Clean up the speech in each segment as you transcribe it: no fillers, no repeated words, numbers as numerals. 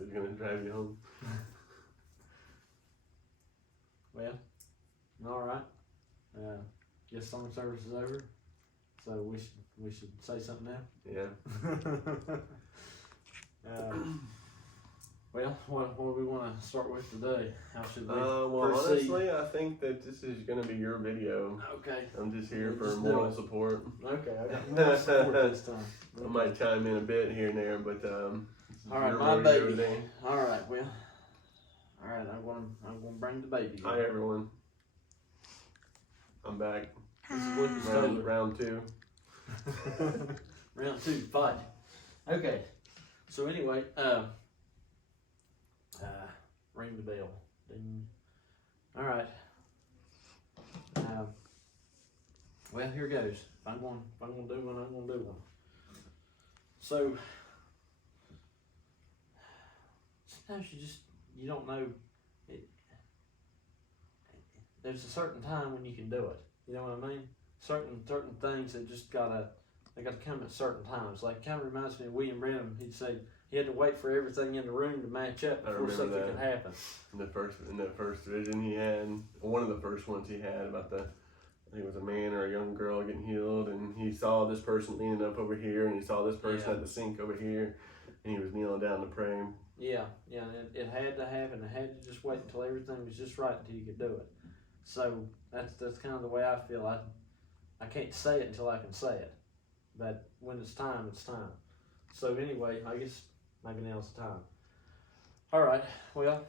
Who's gonna drive you home? Well, all right. Guess song service is over. So we should say something now. Yeah. Well, what do we want to start with today? How should we Well, proceed? honestly, I think that this is gonna be your video. Okay. I'm just here for Just do moral it. support. Okay, I got more support this time. I might chime in a bit here and there, but All right, your my rodeo baby. today. All right, well, all right. I'm gonna bring the baby. Hi everyone. I'm back. This is Lucas Taylor. Round 2. Round 2, fight. Okay. So anyway, ring the bell. Ding. All right. Well, here goes. If I'm gonna do one, I'm gonna do one. So sometimes you don't know. There's a certain time when you can do it. You know what I mean? Certain things that they gotta come at certain times. Like, kind of reminds me of William Branham. He'd say he had to wait for everything in the room to match up before something could happen. In that first vision he had, one of the first ones he had about I think it was a man or a young girl getting healed, and he saw this person leaning up over here, and he saw this person at the sink over here, and he was kneeling down to pray. Yeah, it had to happen. It had to just wait until everything was just right until you could do it. So that's kind of the way I feel. I can't say it until I can say it, but when it's time, it's time. So anyway, I guess maybe now's the time. All right. Well,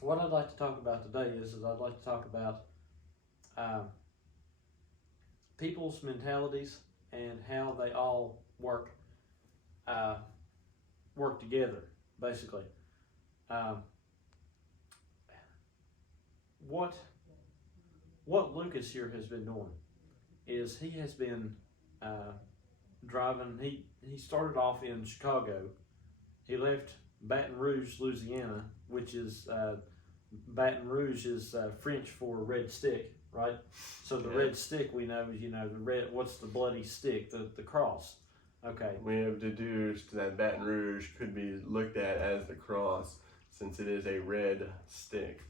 what I'd like to talk about today is I'd like to talk about people's mentalities and how they all work together, basically. What Lucas here has been doing is he has been driving. He started off in Chicago. He left Baton Rouge, Louisiana, which is Baton Rouge is French for red stick, right? So the red stick we know is, the red. What's the bloody stick? The cross. Okay. We have deduced that Baton Rouge could be looked at as the cross, since it is a red stick.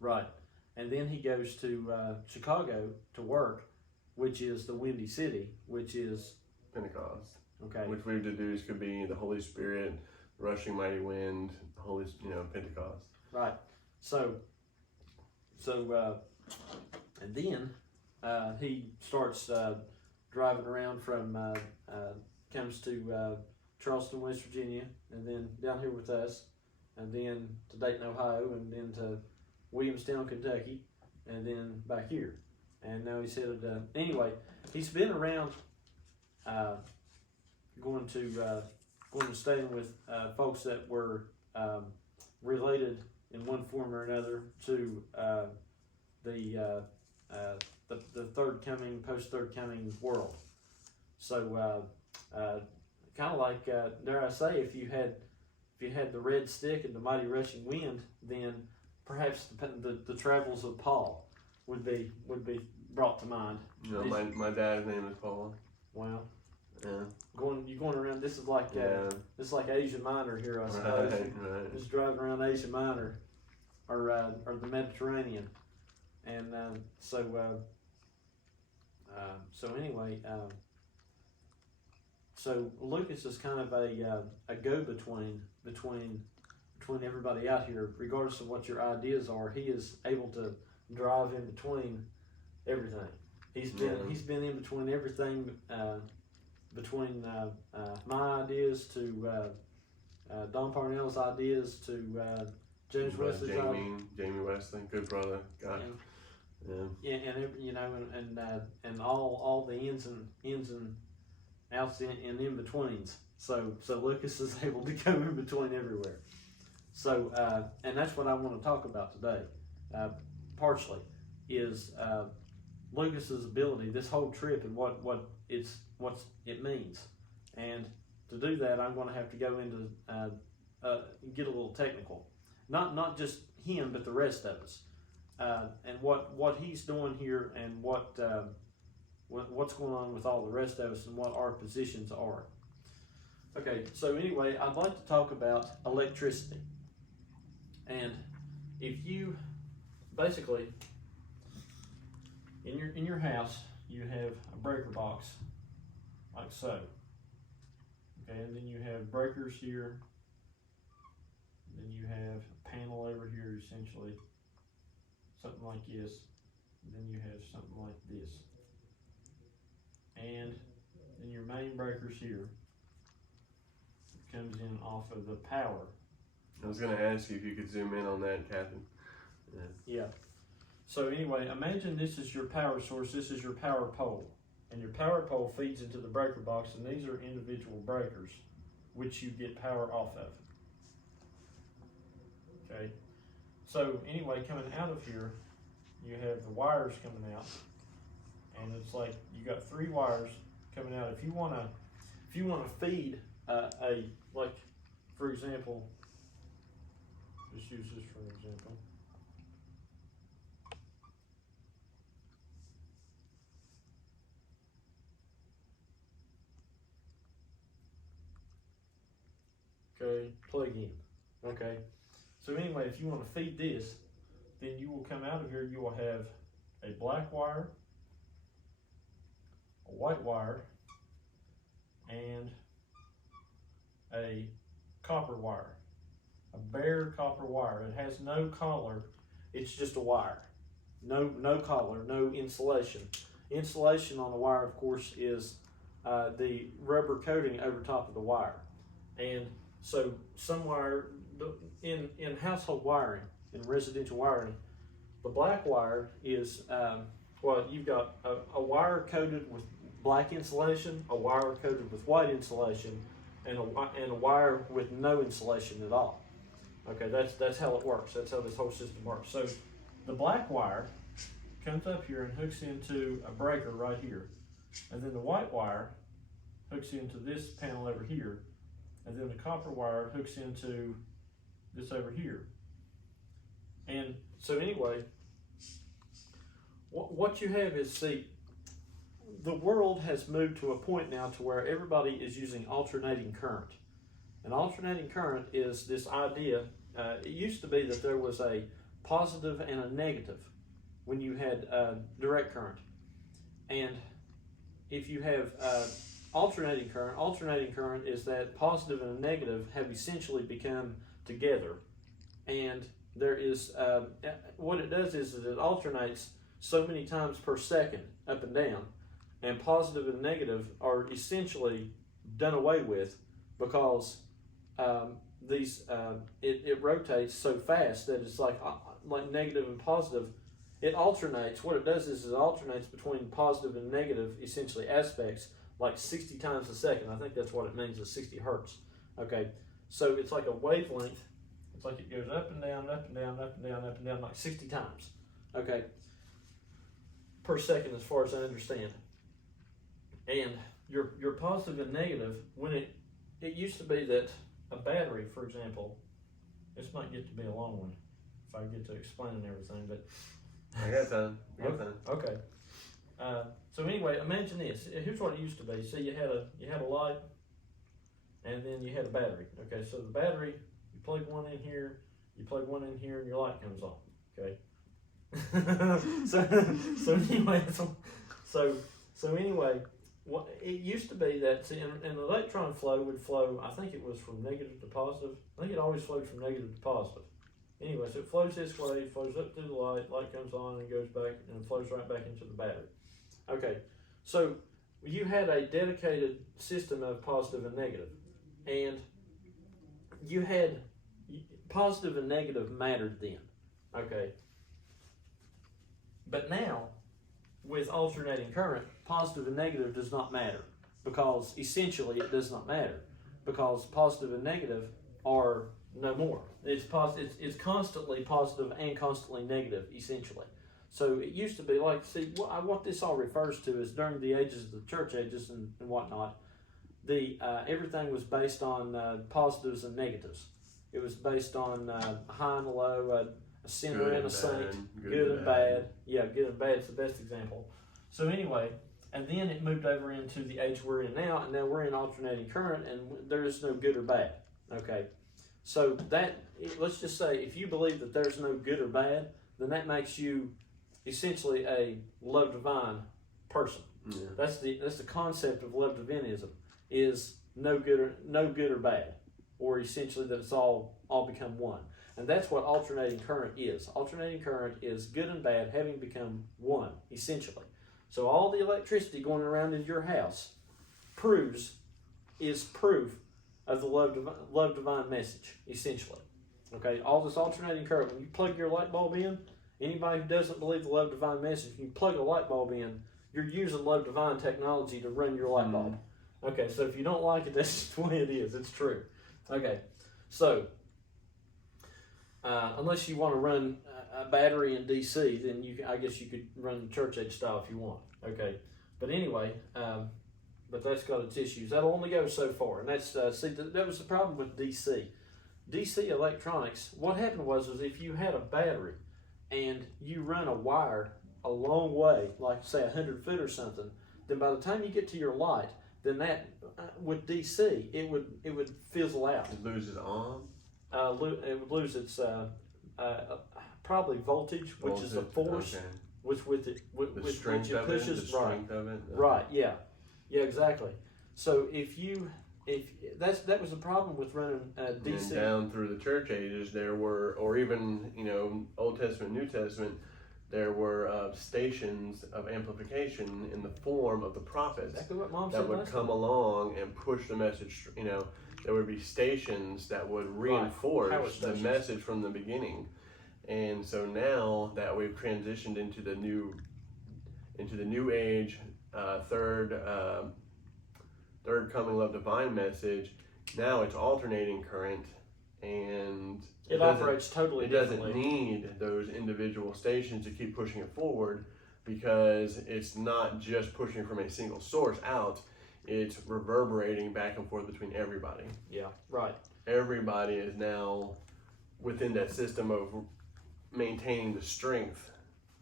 Right. And then he goes to Chicago to work, which is the Windy City, which is Pentecost. Okay. Which we've deduced could be the Holy Spirit, rushing mighty wind, Pentecost. Right. So, and then he starts driving around from, comes to Charleston, West Virginia, and then down here with us, and then to Dayton, Ohio, and then to Williamstown, Kentucky, and then back here. And now he's headed, anyway, he's been around going to staying with folks that were related in one form or another to the third coming, post third coming world. So kind of like, dare I say, if you had the red stick and the mighty rushing wind, then perhaps the travels of Paul would be brought to mind. My dad's name is Paul. Wow. Yeah. You're going around. This is like Asia Minor here, I suppose. Right. Just driving around Asia Minor, or the Mediterranean, and so anyway, so Lucas is kind of a go-between between everybody out here, regardless of what your ideas are. He is able to drive in between everything. He's been in between everything, between my ideas to Don Parnell's ideas to James Wesley's ideas. Jamie Wesley, good brother. God. Yeah, and all the ins and outs and in betweens. So Lucas is able to go in between everywhere. So and that's what I want to talk about today. Partially is Lucas's ability, this whole trip, and what it means. And to do that, I'm going to have to go into get a little technical. Not just him, but the rest of us, and what he's doing here, and what's going on with all the rest of us, and what our positions are. Okay, so anyway, I'd like to talk about electricity. And if you basically in your house you have a breaker box like so. Okay, and then you have breakers here. Then you have a panel over here, essentially, something like this. And then you have something like this. And then your main breakers here comes in off of the power. I was going to ask you if you could zoom in on that, Captain. Yeah. So anyway, imagine this is your power source, this is your power pole. And your power pole feeds into the breaker box, and these are individual breakers, which you get power off of. Okay. So anyway, coming out of here, you have the wires coming out, and it's like you got 3 wires coming out. If you wanna feed like, for example, just use this for an example. Okay, plug in. Okay. So anyway, if you want to feed this, then you will come out of here, you will have a black wire, a white wire, and a copper wire. A bare copper wire. It has no collar, it's just a wire. No collar, no insulation. Insulation on the wire, of course, is the rubber coating over top of the wire. And so some wire, in household wiring, in residential wiring, the black wire is, well, you've got a wire coated with black insulation, a wire coated with white insulation, and a wire with no insulation at all. Okay, that's how it works. That's how this whole system works. So the black wire comes up here and hooks into a breaker right here. And then the white wire hooks into this panel over here. And then the copper wire hooks into this over here. And so anyway, what you have is, see, the world has moved to a point now to where everybody is using alternating current. And alternating current is this idea, it used to be that there was a positive and a negative when you had direct current. And if you have alternating current is that positive and a negative have essentially become together. And there is, what it does is it alternates so many times per second up and down. And positive and negative are essentially done away with because it rotates so fast that it's like negative and positive. It alternates. What it does is it alternates between positive and negative, essentially, aspects like 60 times a second. I think that's what it means, is 60 hertz. Okay, so it's like a wavelength. It's like it goes up and down, up and down, up and down, up and down, like 60 times. Okay, per second, as far as I understand. And your positive and negative, when it used to be that a battery, for example, this might get to be a long one if I get to explaining everything, but I got time. Okay. So anyway, imagine this. Here's what it used to be. See, you had a light, and then you had a battery. Okay, so the battery, you plug one in here, you plug one in here, and your light comes on. Okay. so anyway, what it used to be that, see, an electron flow would flow. I think it was from negative to positive. I think it always flowed from negative to positive. Anyway, so it flows this way, it flows up through the light comes on and goes back and flows right back into the battery. Okay, so you had a dedicated system of positive and negative, and you had positive and negative mattered then. Okay, but now with alternating current, positive and negative does not matter, because essentially it does not matter, because positive and negative are no more. It's constantly positive and constantly negative, essentially. So it used to be like, see, what this all refers to is during the ages of the church ages and whatnot, everything was based on positives and negatives. It was based on high and low, a sinner and a saint, good and bad. Yeah, good and bad is the best example. So anyway, and then it moved over into the age we're in now, and now we're in alternating current, and there is no good or bad. Okay, so let's just say if you believe that there's no good or bad, then that makes you essentially a love divine person. Yeah. That's the concept of love divinism, is no good or bad, or essentially that it's all become one. And that's what alternating current is. Alternating current is good and bad having become one, essentially. So all the electricity going around in your house is proof of the love divine message, essentially. Okay, all this alternating current, when you plug your light bulb in, anybody who doesn't believe the love divine message, when you plug a light bulb in, you're using love divine technology to run your light bulb. Okay, so if you don't like it, that's just the way it is. It's true. Okay, so unless you want to run a battery in DC, then I guess you could run the church age style if you want. Okay, but anyway, but that's got its issues. That'll only go so far, and that's that was the problem with DC. DC electronics. What happened was if you had a battery and you run a wire a long way, like say 100 feet or something, then by the time you get to your light, then that with DC it would fizzle out. It loses on. It would lose its probably voltage, which is a force, okay. which with it The strength which it of pushes it, the strength of it. right, yeah, exactly. So if that was the problem with running DC. And down through the church ages, there were, or even Old Testament, New Testament, there were stations of amplification in the form of the prophets Exactly what Mom that said would last come time. along and push the message. There would be stations that would reinforce Power the stations. message from the beginning. And so now that we've transitioned into the new age, third coming love divine message, now it's alternating current, and It operates totally it doesn't differently. need those individual stations to keep pushing it forward, because it's not just pushing from a single source out, it's reverberating back and forth between everybody. Yeah, right. Everybody is now within that system of maintaining the strength.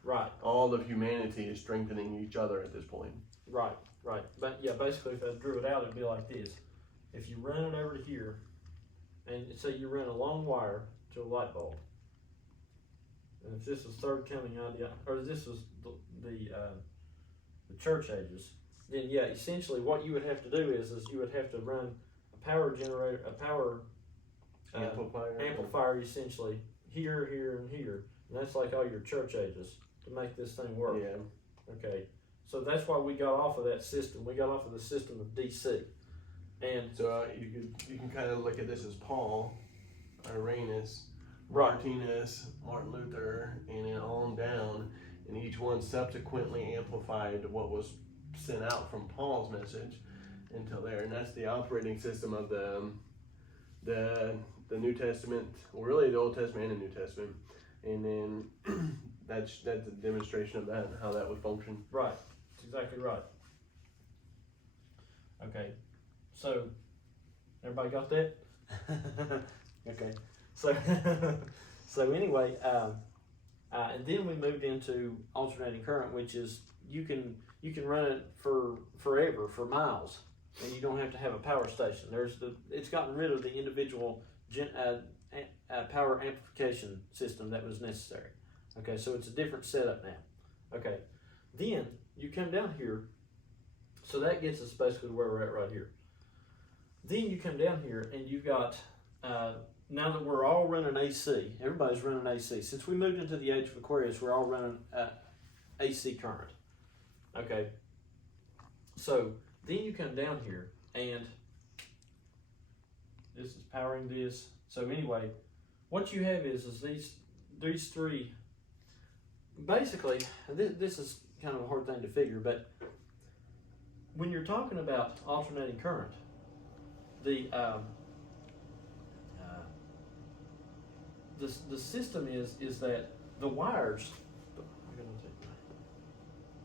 Right. All of humanity is strengthening each other at this point. Right. But yeah, basically if I drew it out, it'd be like this. If you run it over to here, and say you run a long wire to a light bulb, and if this is third coming idea, or this was the church ages, then yeah, essentially what you would have to do is you would have to run a power generator, a power amplifier essentially here, and here, and that's like all your church ages to make this thing work. Yeah. Okay, so that's why we got off of that system. We got off of the system of DC, and So you can kind of look at this as Paul, Irenaeus, right, Martinus, Martin Luther, and then on down, and each one subsequently amplified what was sent out from Paul's message until there, and that's the operating system of the New Testament, well, really the Old Testament and the New Testament, and then that's a demonstration of that, how that would function. right. That's exactly right. Okay, so everybody got that? Okay, so anyway, and then we moved into alternating current, which is you can run it for forever, for miles, and you don't have to have a power station. It's gotten rid of the individual power amplification system that was necessary. Okay, so it's a different setup now. Okay, then you come down here, so that gets us basically where we're at right here. Then you come down here and you've got, now that we're all running AC, everybody's running AC. Since we moved into the age of Aquarius, we're all running AC current. Okay, so then you come down here and this is powering this. So anyway, what you have is these three, basically, this is kind of a hard thing to figure, but when you're talking about alternating current, the system is that the wires.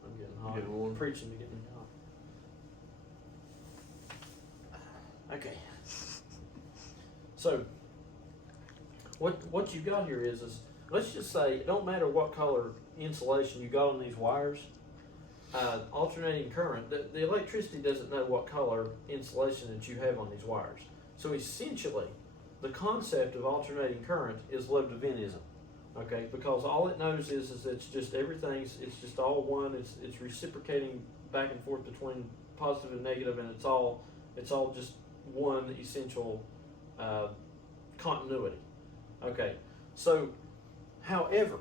I'm getting hot. Getting warm. Preaching to get me hot. Okay. So what you got here is let's just say it don't matter what color insulation you got on these wires. alternating current, the electricity doesn't know what color insulation that you have on these wires. So essentially, the concept of alternating current is Lobdevinism, okay? Because all it knows is it's just everything's, it's just all one. It's reciprocating back and forth between positive and negative, and it's all just one essential continuity. Okay, so however,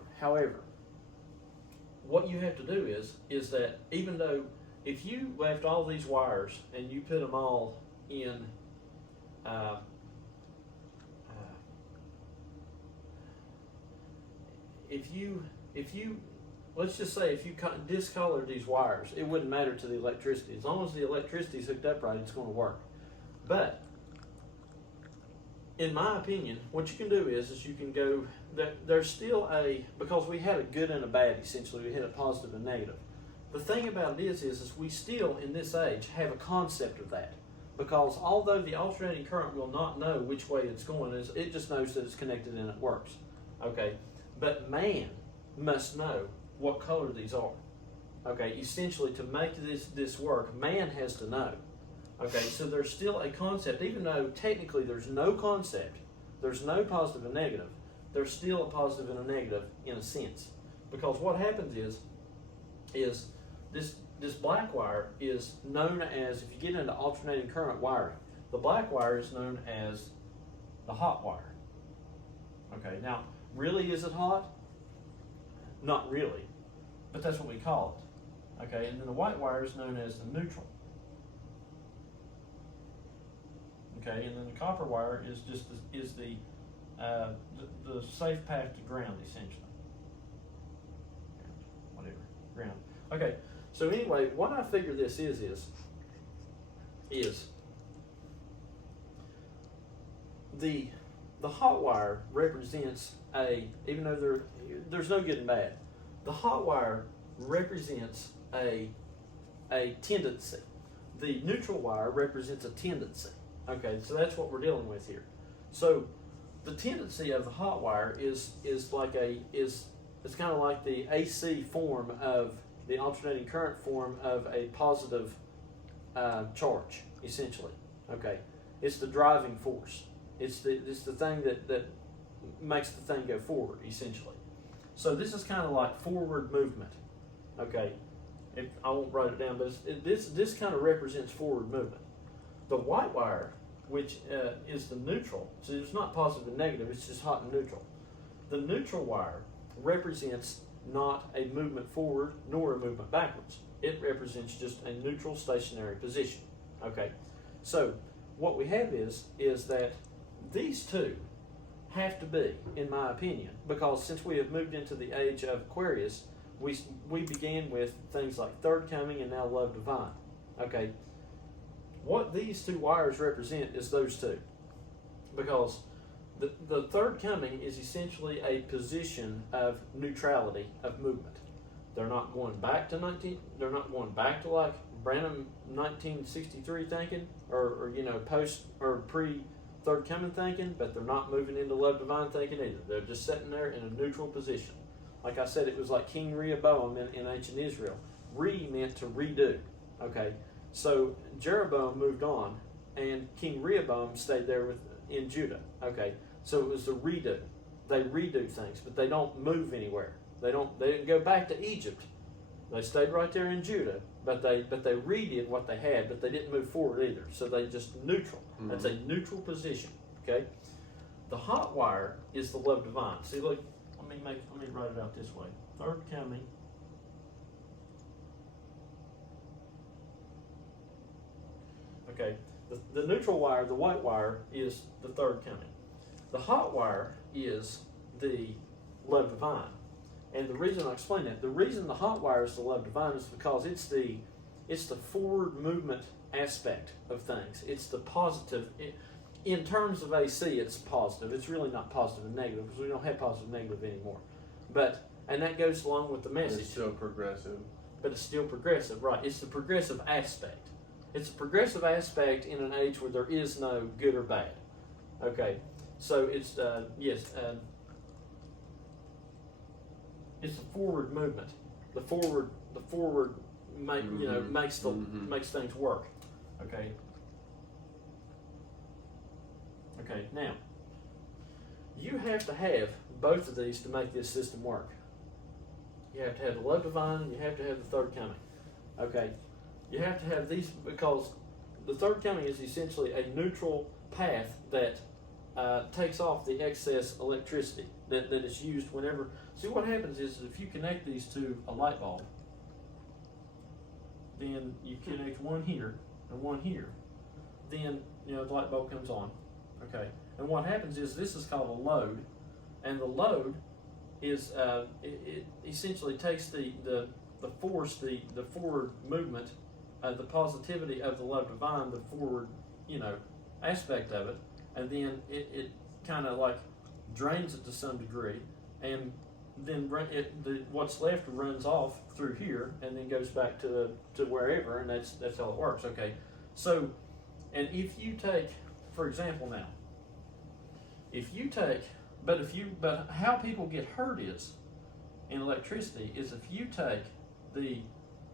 what you have to do is that even though if you left all these wires and you put them all in if you let's just say if you discolored these wires, it wouldn't matter to the electricity. As long as the electricity is hooked up right, it's going to work. But in my opinion, what you can do is you can go, there's still because we had a good and a bad, essentially. We had a positive and negative. The thing about it is we still, in this age, have a concept of that. Because although the alternating current will not know which way it's going, it just knows that it's connected and it works. Okay? But man must know what color these are. Okay? Essentially, to make this work, man has to know. Okay, so there's still a concept, even though technically there's no concept, there's no positive and negative, there's still a positive and a negative in a sense. Because what happens is this black wire is known as, if you get into alternating current wiring, the black wire is known as the hot wire. Okay, now, really is it hot? Not really, but that's what we call it. Okay, and then the white wire is known as the neutral. Okay, and then the copper wire is just the safe path to ground, essentially. Whatever, ground. Okay, so anyway, what I figure this is the hot wire represents even though there's no good and bad, the hot wire represents a tendency. The neutral wire represents a tendency. Okay, so that's what we're dealing with here. So the tendency of the hot wire is it's kind of like the AC form of the alternating current form of a positive charge, essentially. Okay, it's the driving force. It's the thing that makes the thing go forward, essentially. So this is kind of like forward movement. Okay, I won't write it down, but this kind of represents forward movement. The white wire, which is the neutral, so it's not positive and negative, it's just hot and neutral. The neutral wire represents not a movement forward nor a movement backwards. It represents just a neutral stationary position. Okay, so what we have is that these two have to be, in my opinion, because since we have moved into the age of Aquarius, we began with things like third coming and now love divine. Okay, what these two wires represent is those two, because the third coming is essentially a position of neutrality of movement. They're not going back to like Branham 1963 thinking, or post or pre third coming thinking, but they're not moving into love divine thinking either. They're just sitting there in a neutral position. Like I said, it was like King Rehoboam in ancient Israel. Re meant to redo. Okay. So Jeroboam moved on, and King Rehoboam stayed there in Judah. Okay, so it was a redo. They redo things, but they don't move anywhere. They didn't go back to Egypt. They stayed right there in Judah, but they redid what they had, but they didn't move forward either. So they just neutral. Mm-hmm. That's a neutral position. Okay, the hot wire is the love divine. See, look, let me write it out this way. Third coming. Okay, the neutral wire, the white wire, is the third coming. The hot wire is the love divine. And the reason I explain that, the reason the hot wire is the love divine is because it's the forward movement aspect of things. It's the positive. In terms of AC, it's positive. It's really not positive and negative because we don't have positive and negative anymore. And that goes along with the message. It's still progressive. But it's still progressive, right? It's the progressive aspect. It's a progressive aspect in an age where there is no good or bad. Okay, so it's it's the forward movement, the forward makes things work. Okay. Okay. Now, you have to have both of these to make this system work. You have to have the love divine, and you have to have the third coming. Okay. You have to have these because the third coming is essentially a neutral path that takes off the excess electricity that is used whenever. See, what happens is if you connect these to a light bulb, then you connect one here and one here, then the light bulb comes on. Okay, and what happens is this is called a load, and the load is it essentially takes the force, the forward movement, the positivity of the love divine, the forward aspect of it, and then it kind of like drains it to some degree, and then what's left runs off through here and then goes back to wherever, and that's how it works. Okay, so and if you take, for example, now, but how people get hurt is in electricity is if you take the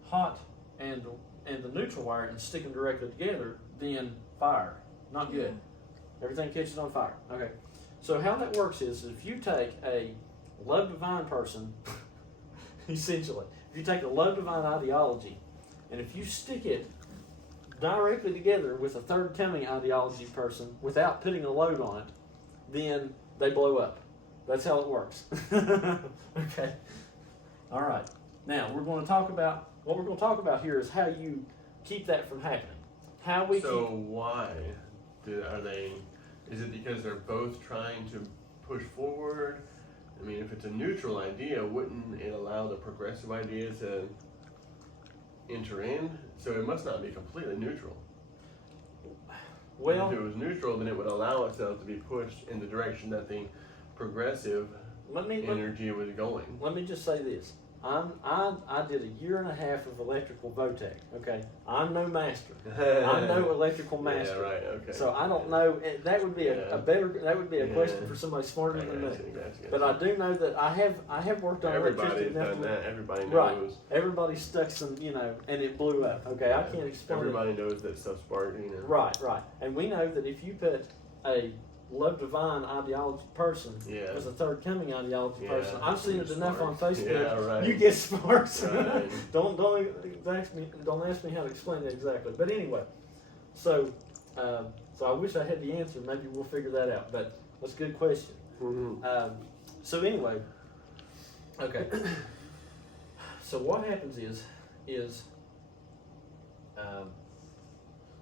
hot and the neutral wire and stick them directly together, then fire, not good. Everything catches on fire. Okay, so how that works is if you take a love divine person, essentially, if you take a love divine ideology, and if you stick it directly together with a third coming ideology person without putting a load on it, then they blow up. That's how it works. Okay. All right. Now what we're going to talk about here is how you keep that from happening. Why are they? Is it because they're both trying to push forward? I mean, if it's a neutral idea, wouldn't it allow the progressive idea to enter in? So it must not be completely neutral. Well, if it was neutral, then it would allow itself to be pushed in the direction that the progressive energy was going. Let me just say this. I did 1.5 years of electrical VOTEC. Okay, I'm no master. I'm no electrical master. Yeah, right. Okay. So I don't know. That would be a question for somebody smarter than me. But I do know that I have worked on electricity. Everybody's done that. Everybody knows. Right. Everybody stuck some, and it blew up. Okay, I can't explain. Everybody knows that stuff sparked. Right. And we know that if you put a love divine ideology person as a third coming ideology person. I've seen it enough on Facebook. Yeah, right. You get sparks. Right. Don't ask me how to explain it exactly. But anyway, so I wish I had the answer. Maybe we'll figure that out. But that's a good question. Mm-hmm. So anyway, okay. So what happens is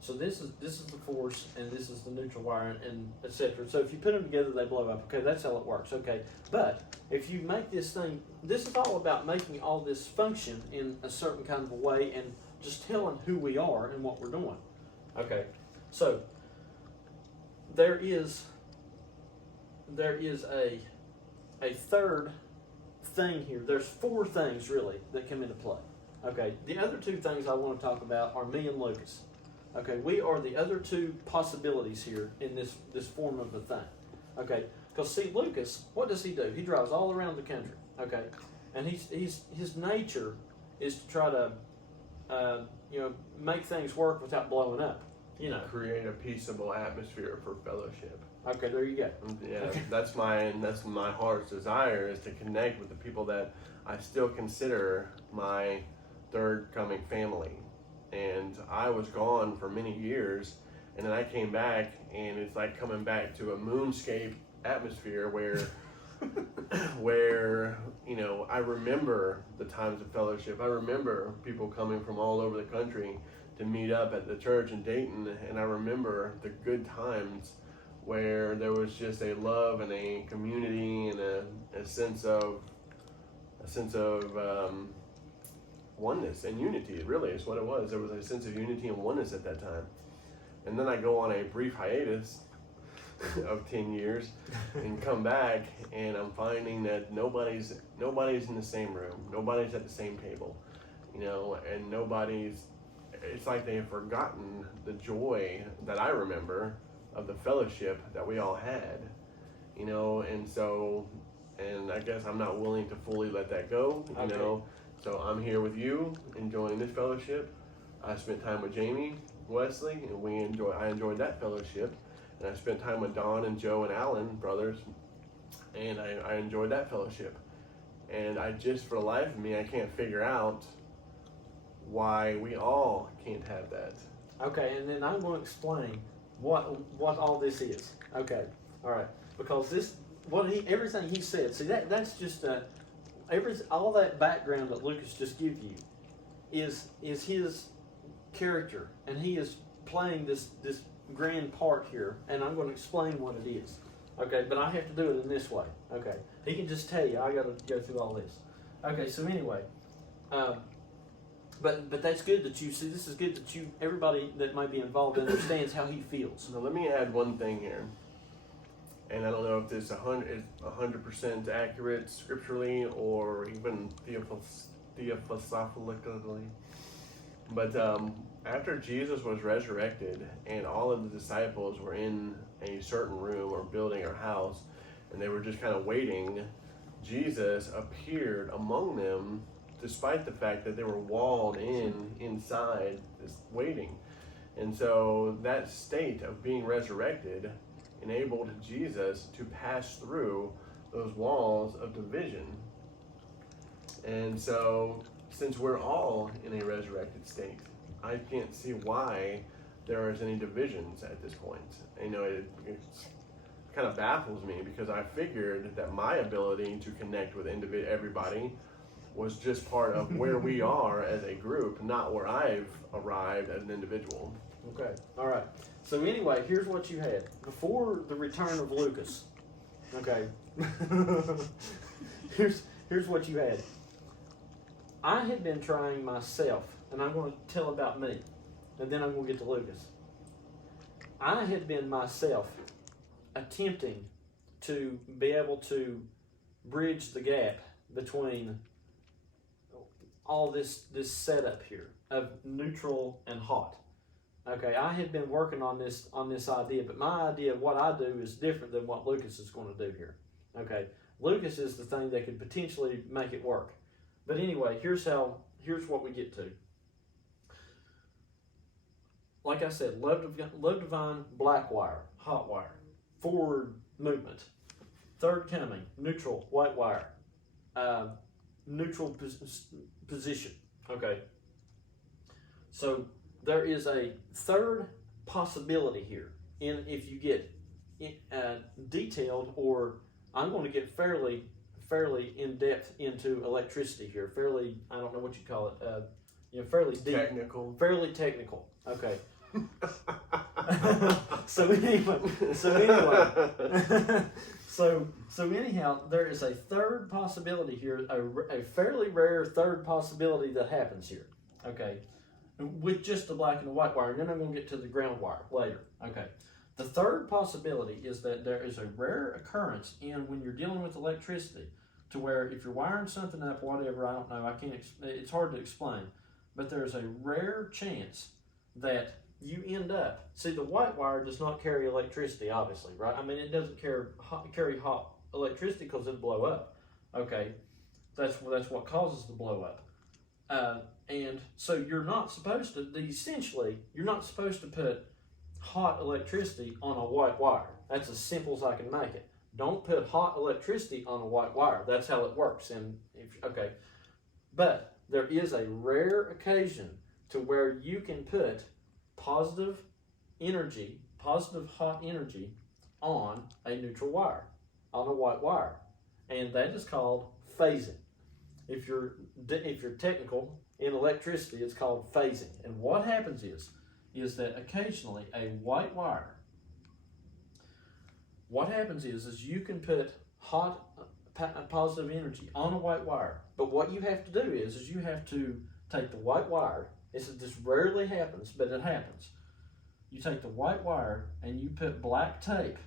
so this is the force, and this is the neutral wire, and etc. So if you put them together, they blow up. Okay, that's how it works. Okay, but if you make this thing, this is all about making all this function in a certain kind of a way, and just telling who we are and what we're doing. Okay, so there is a third thing here. There's 4 things really that come into play. Okay, the other 2 things I want to talk about are me and Lucas. Okay, we are the other 2 possibilities here in this form of the thing. Okay, because see, Lucas, what does he do? He drives all around the country. Okay, and his nature is to try to make things work without blowing up. Create a peaceable atmosphere for fellowship. Okay, there you go. Yeah, okay. That's my heart's desire, is to connect with the people that I still consider my third coming family. And I was gone for many years, and then I came back, and it's like coming back to a moonscape atmosphere where I remember the times of fellowship. I remember people coming from all over the country to meet up at the church in Dayton, and I remember the good times where there was just a love and a community and a sense of oneness and unity. Really is what it was. There was a sense of unity and oneness at that time. And then I go on a brief hiatus of 10 years and come back, and I'm finding that nobody's in the same room, nobody's at the same table, and it's like they have forgotten the joy that I remember of the fellowship that we all had, and I guess I'm not willing to fully let that go, So I'm here with you, enjoying this fellowship. I spent time with Jamie, Wesley, and I enjoyed that fellowship. And I spent time with Don and Joe and Alan, brothers, and I enjoyed that fellowship. And I just, for the life of me, I can't figure out why we all can't have that. Okay, and then I'm going to explain what all this is. Okay, all right, because everything he said. See, that's just all that background that Lucas just gave you is his character, and he is playing this grand part here, and I'm going to explain what it is. Okay, but I have to do it in this way. Okay, he can just tell you I got to go through all this. Okay, so anyway, but that's good that you see. This is good that everybody that might be involved understands how he feels. So let me add one thing here, and I don't know if this is 100% accurate scripturally or even theophilosophically, but after Jesus was resurrected and all of the disciples were in a certain room or building or house, and they were just kind of waiting, Jesus appeared among them despite the fact that they were walled inside this waiting. And so that state of being resurrected enabled Jesus to pass through those walls of division. And so since we're all in a resurrected state, I can't see why there is any divisions at this point. You know, it kind of baffles me because I figured that my ability to connect with everybody was just part of where we are as a group, not where I've arrived as an individual. Okay, all right. So anyway, here's what you had before the return of Lucas. Okay, here's what you had. I had been trying myself, and I'm going to tell about me, and then I'm going to get to Lucas. I had been myself attempting to be able to bridge the gap between all this setup here of neutral and hot. Okay, I had been working on this idea, but my idea of what I do is different than what Lucas is going to do here. Okay, Lucas is the thing that could potentially make it work. But anyway, here's what we get to. Like I said, love divine, black wire, hot wire, forward movement, third coming, neutral, white wire, neutral position. Okay. So there is a third possibility here. If you get detailed, or I'm going to get fairly in depth into electricity here. Fairly, I don't know what you call it. Fairly deep. Technical. Fairly technical. Okay. So anyhow, there is a third possibility here, a fairly rare third possibility that happens here. Okay, with just the black and the white wire, and then I'm going to get to the ground wire later. Okay, the third possibility is that there is a rare occurrence when you're dealing with electricity, to where if you're wiring something up, whatever, I don't know, it's hard to explain, but there's a rare chance that you end up, see, the white wire does not carry electricity, obviously, right? I mean, it doesn't carry hot electricity because it'll blow up. Okay, that's what causes the blow up. And so you're not supposed to put hot electricity on a white wire. That's as simple as I can make it. Don't put hot electricity on a white wire. That's how it works. Okay, but there is a rare occasion to where you can put positive hot energy on a neutral wire, on a white wire, and that is called phasing. If you're technical in electricity, it's called phasing. And what happens is that occasionally a white wire, what happens is you can put hot positive energy on a white wire, but what you have to do is you have to take the white wire. This rarely happens, but it happens. You take the white wire and you put black tape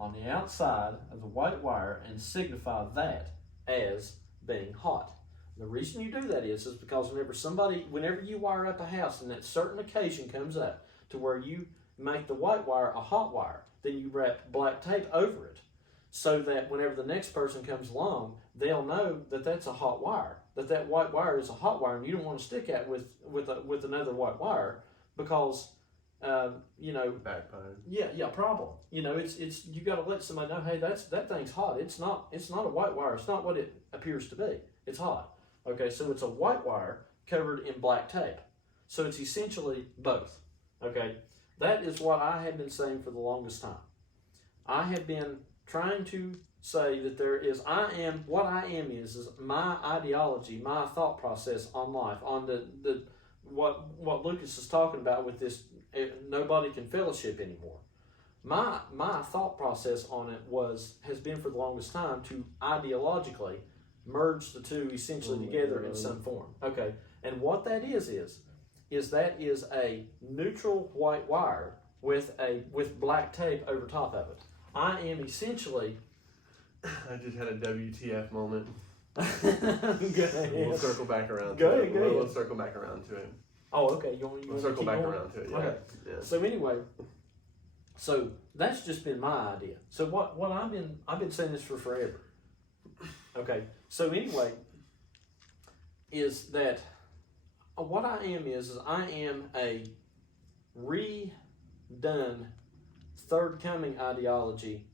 on the outside of the white wire and signify that as being hot. The reason you do that is because whenever you wire up a house and that certain occasion comes up to where you make the white wire a hot wire, then you wrap black tape over it. so that whenever the next person comes along, they'll know that that's a hot wire, that white wire is a hot wire, and you don't want to stick at with another white wire because backfire. Yeah, problem. It's you got to let somebody know, hey, that thing's hot. It's not a white wire. It's not what it appears to be. It's hot. Okay, so it's a white wire covered in black tape. So it's essentially both. Okay, that is what I have been saying for the longest time. I have been trying to say that what I am is my ideology, my thought process on life, on the what Lucas is talking about with this. Nobody can fellowship anymore. My thought process on it has been for the longest time to ideologically merge the two essentially together in some form. Okay, and what that is that is a neutral white wire with black tape over top of it. I am essentially. I just had a WTF moment. Go ahead. We'll circle back around. Go to ahead. it. Go ahead. We'll circle back around to it. Oh, okay. We'll circle back around to it. Yeah. Okay. Yeah. So anyway, so that's just been my idea. So what I've been saying this for forever. Okay. So anyway, is that what I am is I am a redone third coming ideology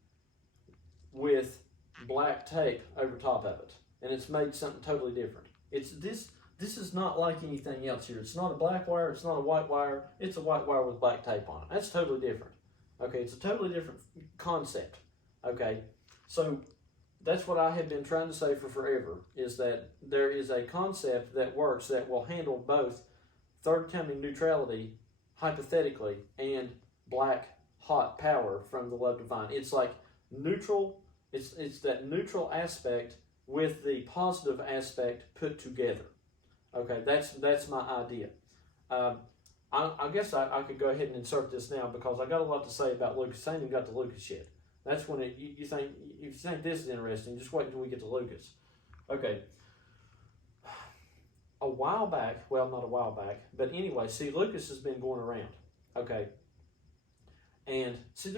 with black tape over top of it, and it's made something totally different. It's this. This is not like anything else here. It's not a black wire. It's not a white wire. It's a white wire with black tape on it. That's totally different. Okay, it's a totally different concept. Okay, so that's what I have been trying to say for forever, is that there is a concept that works that will handle both third coming neutrality, hypothetically, and black hot power from the love divine. It's like neutral. It's that neutral aspect with the positive aspect put together. Okay, that's my idea. I guess I could go ahead and insert this now because I got a lot to say about Lucas. I ain't even got to Lucas yet. That's when you think, if you think this is interesting, just wait until we get to Lucas. Okay. A while back, well, not a while back, but anyway, see, Lucas has been going around. Okay. And see,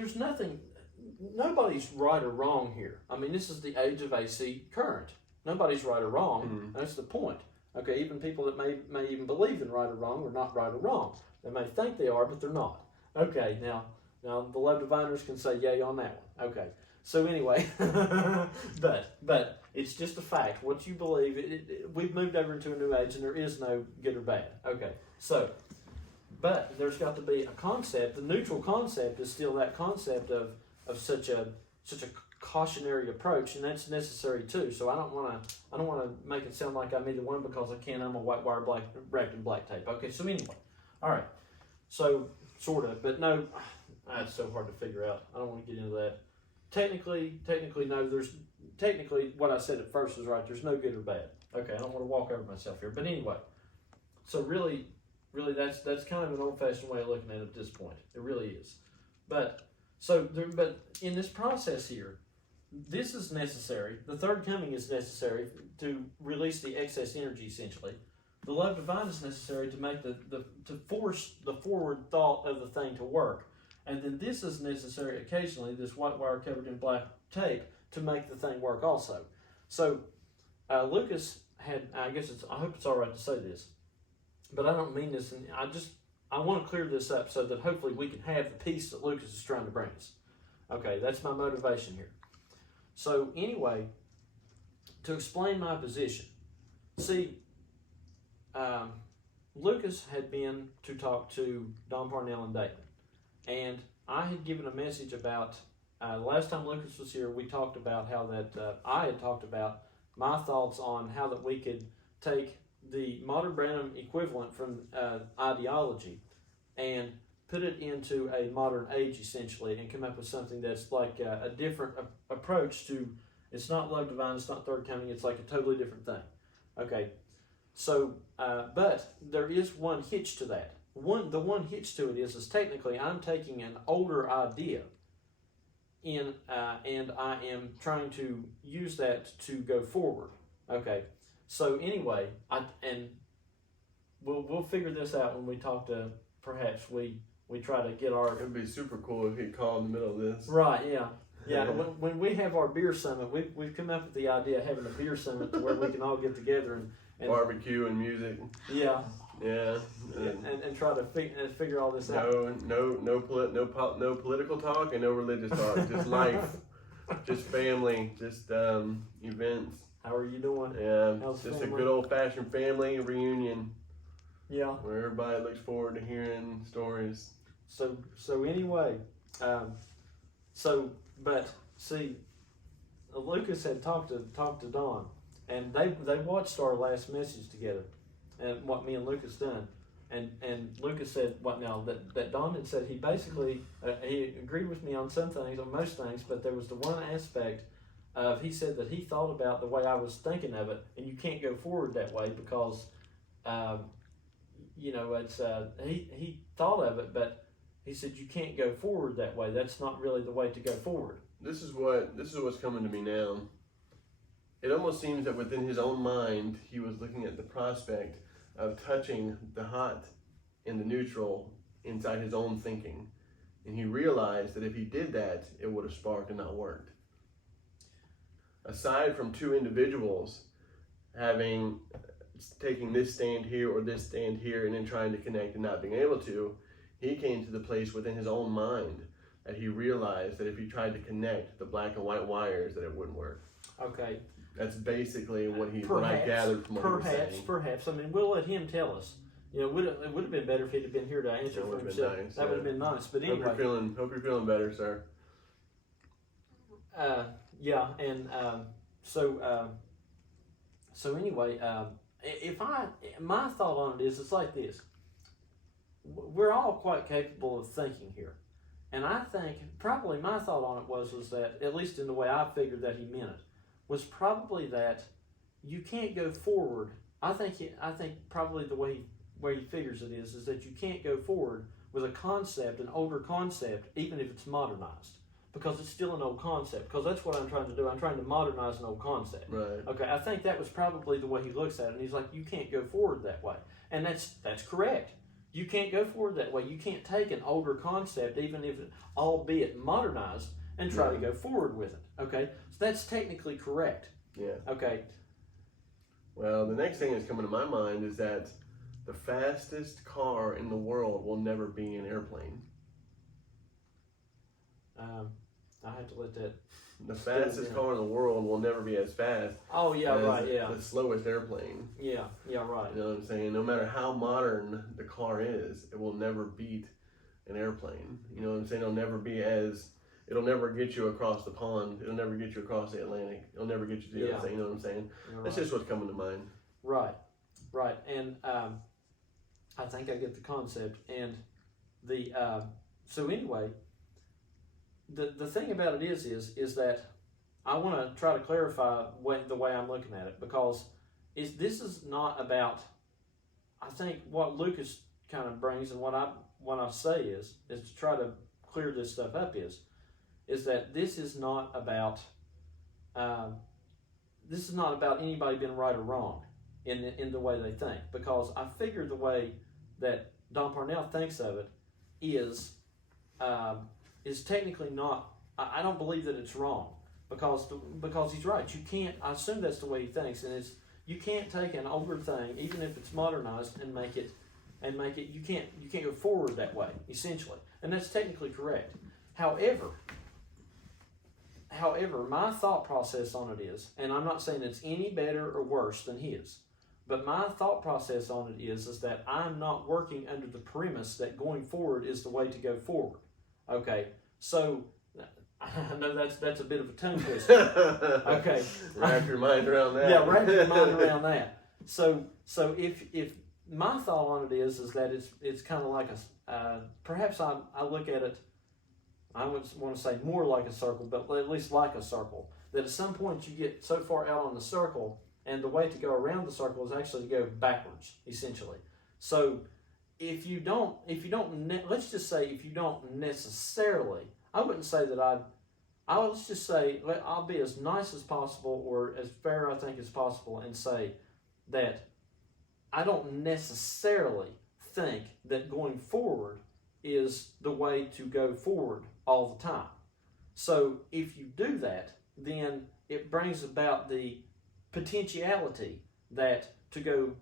nobody's right or wrong here. I mean, this is the age of AC current. Nobody's right or wrong. Mm-hmm. That's the point. Okay, even people that may even believe in right or wrong are not right or wrong. They may think they are, but they're not. Okay, now the love diviners can say yay on that one. Okay, so anyway, but it's just a fact. What you believe, we've moved over into a new age, and there is no good or bad. Okay, so, but there's got to be a concept. The neutral concept is still that concept of such a cautionary approach, and that's necessary too. So I don't want to make it sound like I'm either one because I can't. I'm a white wire wrapped in black tape. Okay, so anyway, all right. So sort of, but no, it's so hard to figure out. I don't want to get into that. Technically, no. There's technically what I said at first was right. There's no good or bad. Okay, I don't want to walk over myself here, but anyway. So really, that's kind of an old-fashioned way of looking at it at this point. It really is, but in this process here. This is necessary. The third coming is necessary to release the excess energy, essentially. The love divine is necessary to make to force the forward thought of the thing to work. And then this is necessary occasionally, this white wire covered in black tape, to make the thing work also. So Lucas had, I hope it's all right to say this, but I don't mean this, and I want to clear this up so that hopefully we can have the peace that Lucas is trying to bring us. Okay, that's my motivation here. So anyway, to explain my position, see, Lucas had been to talk to Don Parnell and Dayton, and I had given a message about, last time Lucas was here, we talked about how that, I had talked about my thoughts on how that we could take the modern Branham equivalent from ideology and put it into a modern age, essentially, and come up with something that's like a different approach to, it's not love divine, it's not third coming, it's like a totally different thing. Okay, so, but there is one hitch to that. The one hitch to it is technically I'm taking an older idea and I am trying to use that to go forward. Okay, so anyway, we'll figure this out when we talk to, perhaps we try to get our... It would be super cool if he called in the middle of this. Right, yeah. Yeah, when we have our beer summit, we've come up with the idea of having a beer summit to where we can all get together and barbecue and music. Yeah. Yeah. And try to figure all this out. No political talk and no religious talk. Just life, just family, just events. How are you doing? Yeah, How's just family? a good old-fashioned family reunion. Yeah. Where everybody looks forward to hearing stories. So anyway, but see, Lucas had talked to Don, and they watched our last message together, and what me and Lucas done, and Lucas said what now that Don had said he basically he agreed with me on some things, on most things, but there was the one aspect of he said that he thought about the way I was thinking of it, and you can't go forward that way because, it's he thought of it, but he said you can't go forward that way. That's not really the way to go forward. This is what's coming to me now. It almost seems that within his own mind, he was looking at the prospect of touching the hot and the neutral inside his own thinking. And he realized that if he did that, it would have sparked and not worked. Aside from two individuals taking this stand here or this stand here and then trying to connect and not being able to, he came to the place within his own mind that he realized that if he tried to connect the black and white wires, that it wouldn't work. Okay. That's basically what I gathered from what he was saying. Perhaps. I mean, we'll let him tell us. It would have been better if he'd have been here to answer for himself. Nice, that would have been nice. But anyway. Hope you're feeling better, sir. So anyway, my thought on it is, it's like this. We're all quite capable of thinking here. And I think probably my thought on it was that, at least in the way I figured that he meant it, was probably that you can't go forward. I think probably the way he figures it is that you can't go forward with a concept, an older concept, even if it's modernized. Because it's still an old concept. Because that's what I'm trying to do. I'm trying to modernize an old concept. Right. Okay, I think that was probably the way he looks at it. And he's like, you can't go forward that way. And that's correct. You can't go forward that way. You can't take an older concept, even if it, albeit modernized, and try to go forward with it. Okay? So that's technically correct. Yeah. Okay. Well, the next thing that's coming to my mind is that the fastest car in the world will never be an airplane. I have to let that. The fastest car in the world will never be as fast. Oh yeah, as right. Yeah. The slowest airplane. Yeah. Right. You know what I'm saying? No matter how modern the car is, it will never beat an airplane. You know what I'm saying? It'll never get you across the pond. It'll never get you across the Atlantic. It'll never get you to the other side. You know what I'm saying? That's just what's coming to mind. Right. And I think I get the concept. And so anyway. The thing about it is that I want to try to clarify the way I'm looking at it, because this is not about, I think what Lucas kind of brings and what I say is to try to clear this stuff up is that this is not about anybody being right or wrong in the way they think, because I figure the way that Don Parnell thinks of it is technically not. I don't believe that it's wrong, because he's right. You can't. I assume that's the way he thinks, and you can't take an older thing, even if it's modernized, and make it. You can't go forward that way, essentially, and that's technically correct. However, my thought process on it is, and I'm not saying it's any better or worse than his, but my thought process on it is that I'm not working under the premise that going forward is the way to go forward. Okay, so I know that's a bit of a tongue twister. Okay, wrap your mind around that. Yeah, wrap your mind around that. So if my thought on it is that it's kind of like perhaps I look at it. I would want to say more like a circle, but at least like a circle. That at some point you get so far out on the circle, and the way to go around the circle is actually to go backwards, essentially. So if you don't necessarily, I wouldn't say that let's just say I'll be as nice as possible or as fair I think as possible and say that I don't necessarily think that going forward is the way to go forward all the time. So if you do that, then it brings about the potentiality that to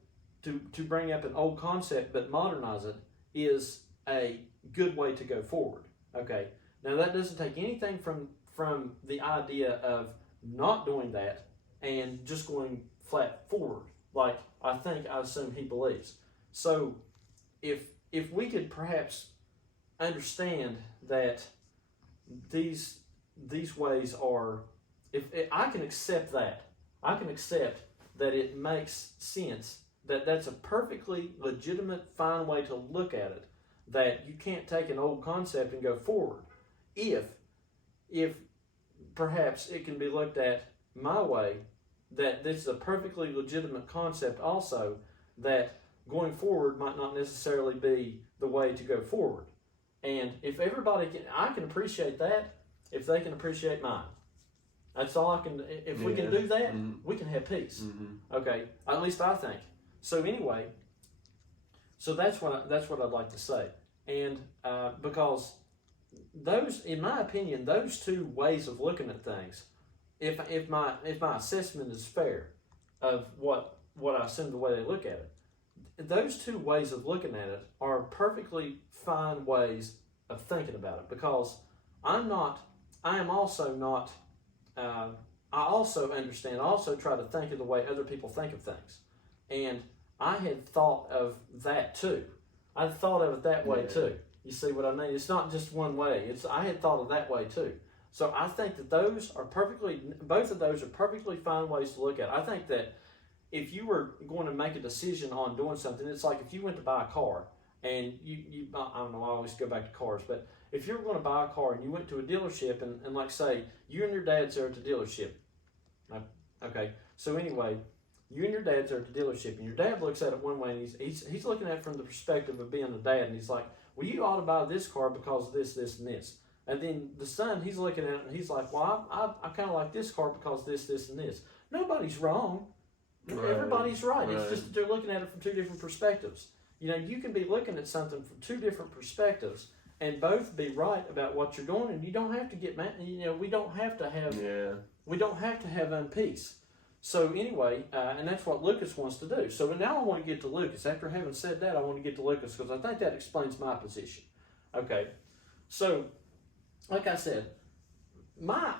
bring up an old concept but modernize it is a good way to go forward. Okay. Now that doesn't take anything from the idea of not doing that and just going flat forward, like I assume he believes. So if we could perhaps understand that these ways are, if I can accept that, I can accept that it makes sense, that that's a perfectly legitimate, fine way to look at it, that you can't take an old concept and go forward. If perhaps it can be looked at my way, that this is a perfectly legitimate concept also, that going forward might not necessarily be the way to go forward. And if everybody can, I can appreciate that if they can appreciate mine. That's all I can, if we can do that, we can have peace. Okay, at least I think. So anyway, so that's what I'd like to say. And because those, in my opinion, those two ways of looking at things, if my assessment is fair of what I assume the way they look at it, those two ways of looking at it are perfectly fine ways of thinking about it, because I also understand, I also try to think of the way other people think of things. And I had thought of that too. I thought of it that way too. You see what I mean? It's not just one way. I had thought of that way too. So I think that both of those are perfectly fine ways to look at it. I think that if you were going to make a decision on doing something, it's like if you went to buy a car and I don't know, I always go back to cars, but if you were going to buy a car and you went to a dealership and like say, you and your dad's there at the dealership. Okay, so anyway, you and your dad's there at the dealership and your dad looks at it one way and he's looking at it from the perspective of being a dad, and he's like, well, you ought to buy this car because of this, this, and this. And then the son, he's looking at it and he's like, well, I kind of like this car because this, this, and this. Nobody's wrong. Right. Everybody's right. It's just that they're looking at it from two different perspectives. You know, you can be looking at something from two different perspectives and both be right about what you're doing, and you don't have to get mad. You know, we don't have to have unpeace. So anyway, and that's what Lucas wants to do. So now I want to get to Lucas. After having said that, I want to get to Lucas because I think that explains my position. Okay, so like I said, my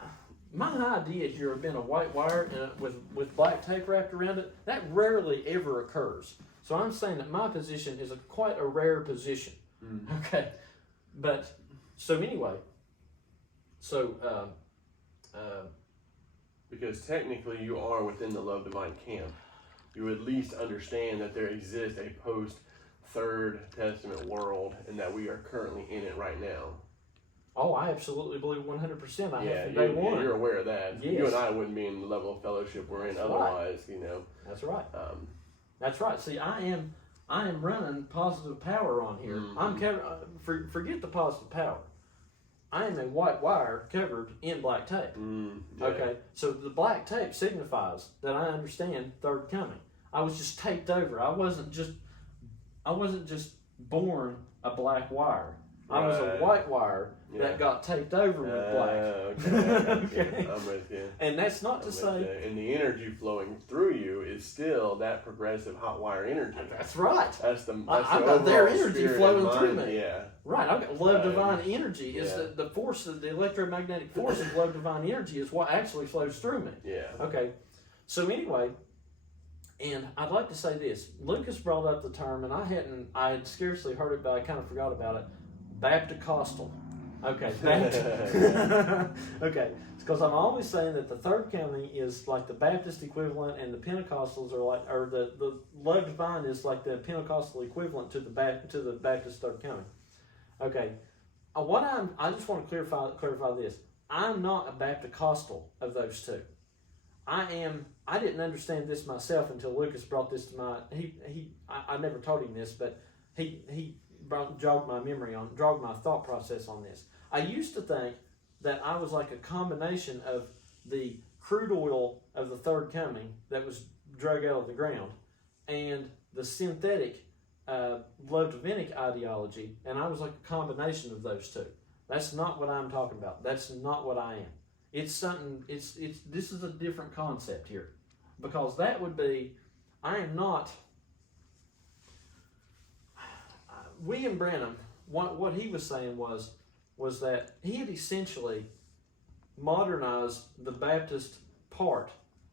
idea here of being a white wire with black tape wrapped around it, that rarely ever occurs. So I'm saying that my position is quite a rare position. Okay, but so anyway, because technically you are within the Love Divine camp, you at least understand that there exists a post-Third Testament world and that we are currently in it right now. Oh, I absolutely believe 100%. I have from day one. You're aware of that. Yes. You and I wouldn't be in the level of fellowship we're in otherwise, you know. That's right. That's right. See, I am running positive power on here. Forget the positive power. I am a white wire covered in black tape. Okay, so the black tape signifies that I understand third coming. I was just taped over. I wasn't just born a black wire. I was a white wire that got taped over with black. Okay. I'm with you. And that's not to say... And the energy flowing through you is still that progressive hot wire energy. That's right. I've got their energy flowing through me. Yeah. Right. I've got love divine energy. Is the force of the electromagnetic force of love divine energy is what actually flows through me. Yeah. Okay. So anyway, and I'd like to say this. Lucas brought up the term, and I had scarcely heard it, but I kind of forgot about it. Baptist-costal. Okay, okay, it's because I'm always saying that the third coming is like the Baptist equivalent, and the Pentecostals are like, or the love divine is like the Pentecostal equivalent to the Baptist third coming. Okay, I just want to clarify this. I'm not a Baptist-costal of those two. I didn't understand this myself until Lucas brought this to my. I never told him this, but he jogged my thought process on this. I used to think that I was like a combination of the crude oil of the third coming that was drug out of the ground and the synthetic love divinic ideology, and I was like a combination of those two. That's not what I'm talking about. That's not what I am. It's something, this is a different concept here. Because that would be, I am not, William Branham, what he was saying was that he had essentially modernized the Baptist part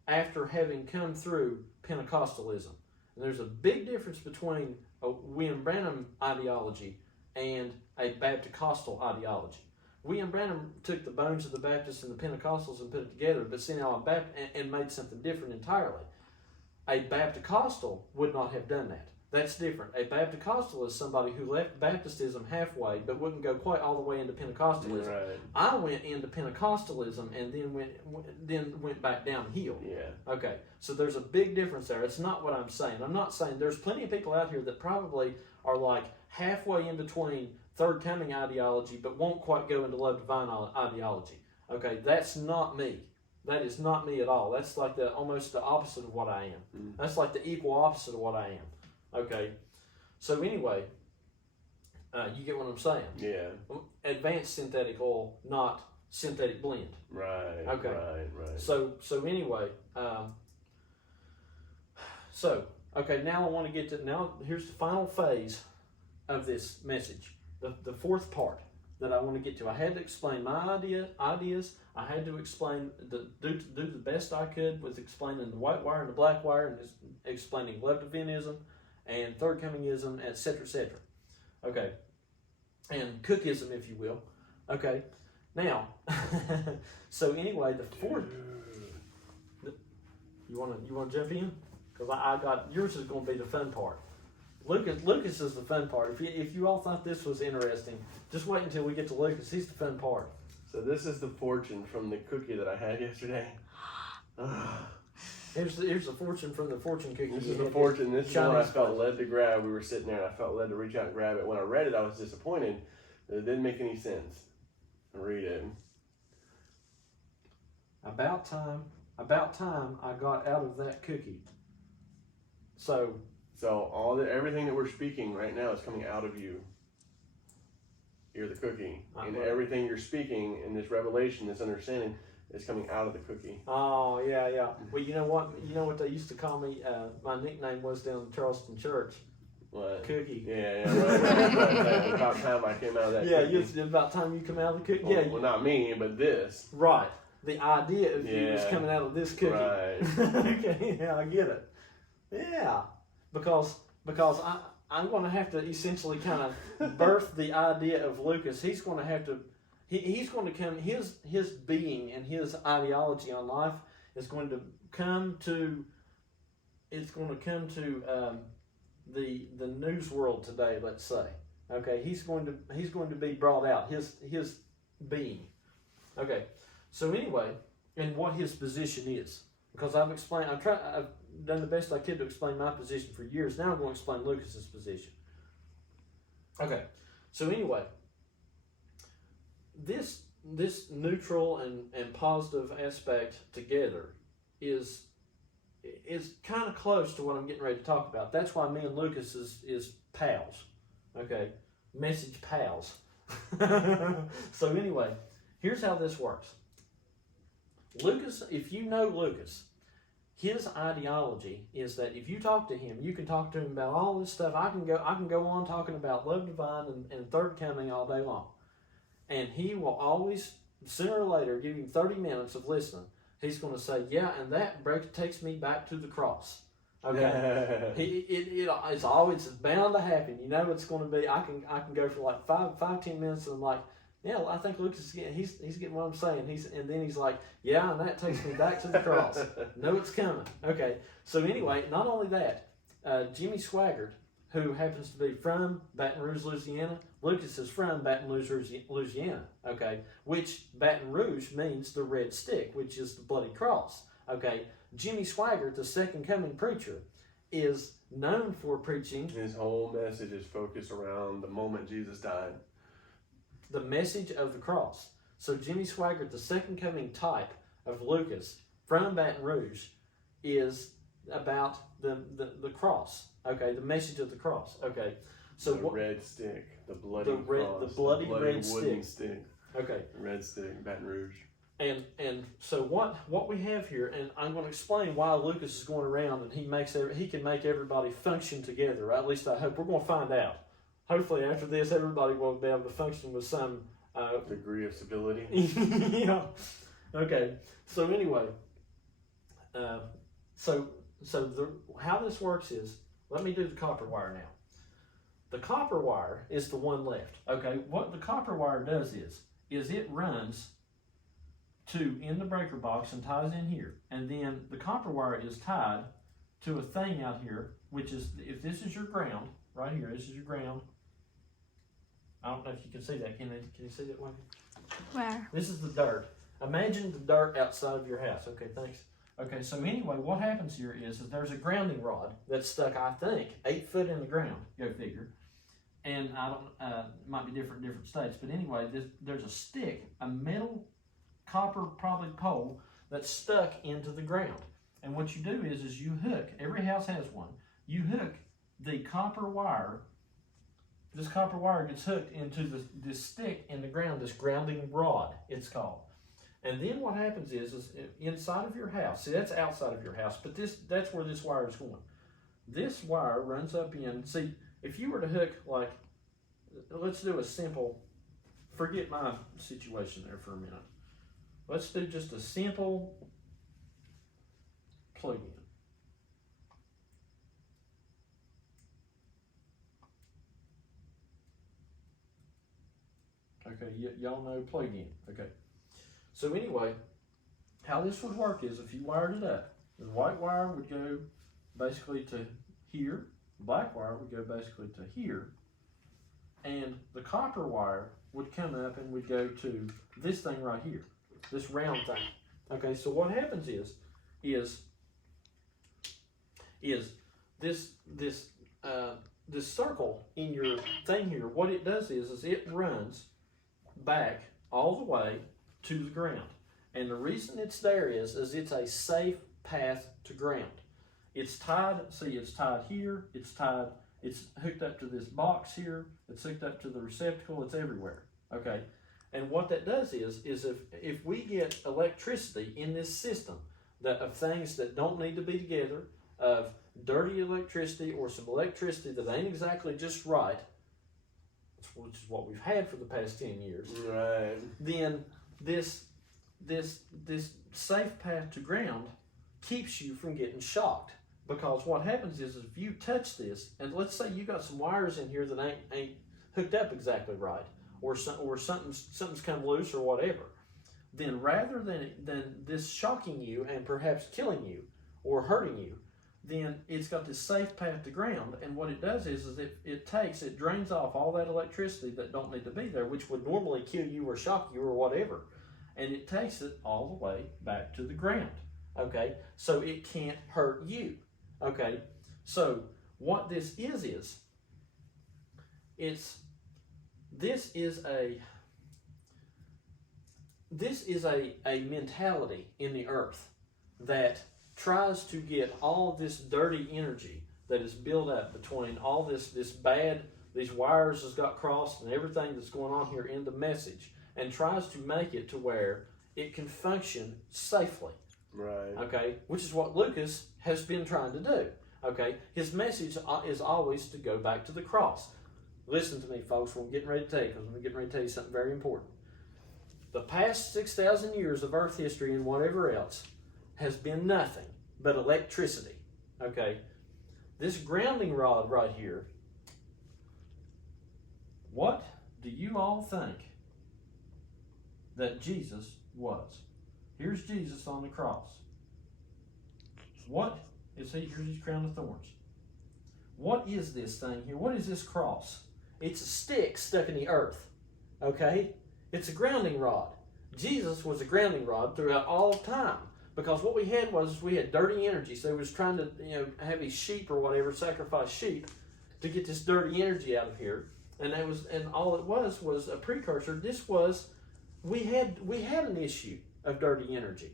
after having come through Pentecostalism. And there's a big difference between a William Branham ideology and a Baptist-costal ideology. William Branham took the bones of the Baptists and the Pentecostals and put it together, but sent out and made something different entirely. A Baptist-costal would not have done that. That's different. A Baptist-costal is somebody who left Baptistism halfway, but wouldn't go quite all the way into Pentecostalism. Right. I went into Pentecostalism and then went back downhill. Yeah. Okay, so there's a big difference there. It's not what I'm saying. I'm not saying there's plenty of people out here that probably are like halfway in between third coming ideology, but won't quite go into love divine ideology. Okay, that's not me. That is not me at all. That's like almost the opposite of what I am. Mm. That's like the equal opposite of what I am. Okay, so anyway, you get what I'm saying? Yeah. Advanced synthetic oil, not synthetic blend. Right. Okay. Right. So anyway, okay, now I want to get to, now here's the final phase of this message. The fourth part that I want to get to. I had to explain my ideas. I had to explain, do the best I could with explaining the white wire and the black wire, and explaining love divinism and third comingism, etc., etc. Okay, and cookism, if you will. Okay, now, so anyway, the fourth. You want to jump in? Because I got yours is going to be the fun part. Lucas is the fun part. If you all thought this was interesting, just wait until we get to Lucas. He's the fun part. So this is the fortune from the cookie that I had yesterday. Here's the fortune from the fortune cookie. This is the fortune. This is the one I felt led to grab. We were sitting there and I felt led to reach out and grab it. When I read it, I was disappointed that it didn't make any sense. Read it. About time I got out of that cookie. So everything that we're speaking right now is coming out of you. You're the cookie. And everything you're speaking in this revelation, this understanding, is coming out of the cookie. Oh, yeah. Well, you know what they used to call me? My nickname was down in Charleston Church. What? Cookie. Yeah, right. About time I came out of that cookie. Yeah, it's about time you come out of the cookie. Well, well, not me, but this. Right. The idea of you was coming out of this cookie. Right. Okay, yeah, I get it. Yeah. Because I'm going to have to essentially kind of birth the idea of Lucas. He's going to have to, he's going to come, his being and his ideology on life is going to come to, the news world today, let's say. Okay, he's going to be brought out, his being. Okay, so anyway, and what his position is. Because I've done the best I could to explain my position for years. Now I'm going to explain Lucas's position. Okay, so anyway, this neutral and positive aspect together is kind of close to what I'm getting ready to talk about. That's why me and Lucas is pals. Okay, message pals. So anyway, here's how this works. Lucas, if you know Lucas, his ideology is that if you talk to him, you can talk to him about all this stuff. I can go on talking about love divine and third coming all day long. And he will always, sooner or later, give you 30 minutes of listening. He's going to say, yeah, and that takes me back to the cross. Okay, it's always bound to happen. You know it's going to be. I can go for like 5-10 minutes, and I'm like, yeah, well, I think Lucas he's getting what I'm saying. And then he's like, yeah, and that takes me back to the cross. No, it's coming. Okay, so anyway, not only that, Jimmy Swaggart, who happens to be from Baton Rouge, Louisiana. Lucas is from Baton Rouge, Louisiana. Okay, which Baton Rouge means the red stick, which is the bloody cross. Okay, Jimmy Swaggart, the second coming preacher, is known for preaching. His whole message is focused around the moment Jesus died. The message of the cross. So Jimmy Swaggart, the second coming type of Lucas from Baton Rouge, is about the cross. Okay, the message of the cross. Okay, So the red stick, the bloody cross, the bloody red wooden stick. Okay. The red stick, Baton Rouge. And so what we have here, and I'm going to explain why Lucas is going around and he can make everybody function together. Right? At least I hope. We're going to find out. Hopefully after this, everybody will be able to function with some degree of stability. Yeah. Okay. So anyway, how this works is, let me do the copper wire now. The copper wire is the one left. Okay. What the copper wire does is it runs in the breaker box and ties in here, and then the copper wire is tied to a thing out here, which is, if this is your ground right here, this is your ground. I don't know if you can see that. Can you see that one? Where? This is the dirt. Imagine the dirt outside of your house. Okay, thanks. Okay, so anyway, what happens here is there's a grounding rod that's stuck, I think, 8 foot in the ground. Go figure. And I don't, might be different in different states, but anyway, there's a stick, a metal copper probably pole that's stuck into the ground. And what you do is you hook. Every house has one. You hook the copper wire. This copper wire gets hooked into this stick in the ground, this grounding rod, it's called. And then what happens is inside of your house, see, that's outside of your house, but that's where this wire is going. This wire runs up in, see, if you were to hook, like, let's do a simple, forget my situation there for a minute. Let's do just a simple plug-in. Okay, y'all know plug-in. Okay. So anyway, how this would work is if you wired it up, the white wire would go basically to here, the black wire would go basically to here, and the copper wire would come up and would go to this thing right here, this round thing. Okay, so what happens is this circle in your thing here, what it does is it runs back all the way to the ground. And the reason it's there is it's a safe path to ground. It's tied, see, it's tied here, it's hooked up to this box here, it's hooked up to the receptacle, it's everywhere. Okay. And what that does is if we get electricity in this system of things that don't need to be together, of dirty electricity or some electricity that ain't exactly just right, which is what we've had for the past 10 years, right? Then this safe path to ground keeps you from getting shocked. Because what happens is if you touch this, and let's say you got some wires in here that ain't hooked up exactly right, or something's come loose or whatever, then rather than this shocking you and perhaps killing you or hurting you, then it's got this safe path to ground, and what it does is it drains off all that electricity that don't need to be there, which would normally kill you or shock you or whatever, and it takes it all the way back to the ground. Okay, so it can't hurt you. Okay, so what this is a mentality in the earth that tries to get all of this dirty energy that is built up between all these wires that's got crossed and everything that's going on here in the message, and tries to make it to where it can function safely. Right. Okay, which is what Lucas has been trying to do. Okay, his message is always to go back to the cross. Listen to me, folks, we're getting ready to tell you, because we're getting ready to tell you something very important. The past 6,000 years of Earth history and whatever else has been nothing but electricity. Okay, this grounding rod right here, what do you all think that Jesus was? Here's Jesus on the cross. What is he? Here's his crown of thorns. What is this thing here? What is this cross? It's a stick stuck in the earth. Okay? It's a grounding rod. Jesus was a grounding rod throughout all of time. Because what we had dirty energy. So he was trying to, have his sheep or whatever, sacrifice sheep to get this dirty energy out of here. And all it was a precursor. We had an issue of dirty energy,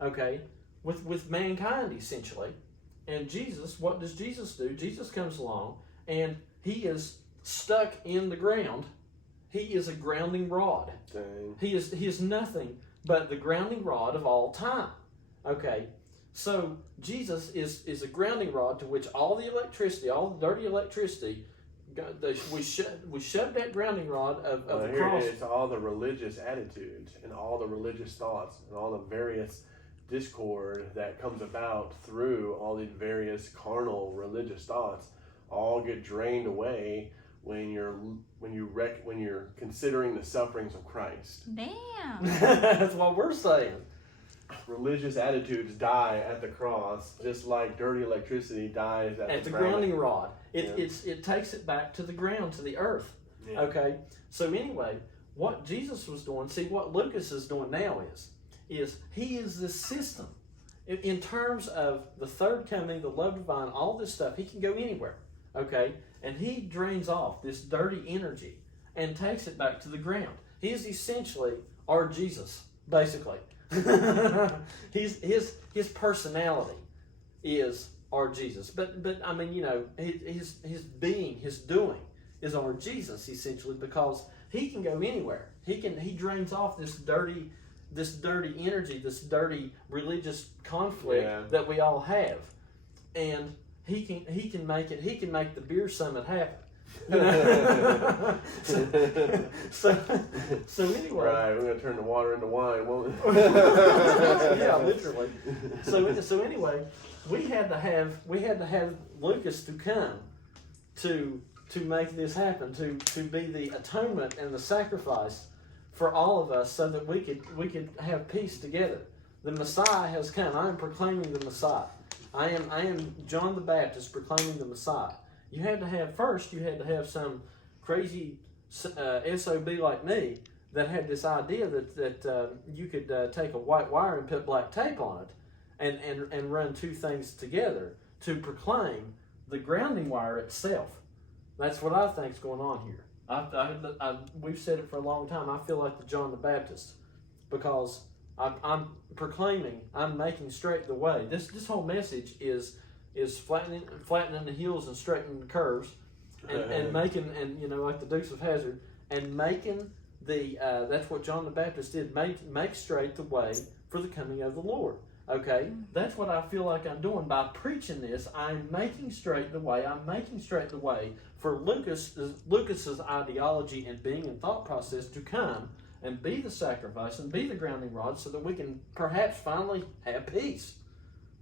okay, with mankind essentially. And Jesus, what does Jesus do? Jesus comes along and he is stuck in the ground, he is a grounding rod. Dang. He is nothing but the grounding rod of all time. Okay, so Jesus is a grounding rod to which all the electricity, all the dirty electricity, we shoved that grounding rod of the cross. It's all the religious attitudes and all the religious thoughts and all the various discord that comes about through all these various carnal religious thoughts all get drained away when you're considering the sufferings of Christ. Damn. That's what we're saying. Religious attitudes die at the cross, just like dirty electricity dies at the grounding rod. It takes it back to the ground, to the earth. Yeah. Okay. So anyway, what Jesus was doing, see what Lucas is doing now is he is this system. In terms of the third coming, the love divine, all this stuff, he can go anywhere. Okay? And he drains off this dirty energy and takes it back to the ground. He is essentially our Jesus, basically. His personality is our Jesus. But I mean, you know, his being, his doing is our Jesus, essentially, because he can go anywhere. He drains off this dirty energy, this dirty religious conflict that we all have, and he can make the beer summit happen. so anyway, right, we're gonna turn the water into wine, won't we? yeah, literally. So anyway, we had to have Lucas to come to make this happen, to be the atonement and the sacrifice for all of us, so that we could have peace together. The Messiah has come. I am proclaiming the Messiah. I am John the Baptist proclaiming the Messiah. You had to have some crazy SOB like me that had this idea that you could take a white wire and put black tape on it and run two things together to proclaim the grounding wire itself. That's what I think is going on here. We've said it for a long time. I feel like the John the Baptist, because I'm proclaiming, I'm making straight the way. This whole message is flattening the hills and straightening the curves, and making, and you know, like the Dukes of Hazzard, and making that's what John the Baptist did. Make straight the way for the coming of the Lord. Okay, that's what I feel like I'm doing by preaching this. I'm making straight the way. I'm making straight the way for Lucas's ideology and being and thought process to come and be the sacrifice and be the grounding rod, so that we can perhaps finally have peace.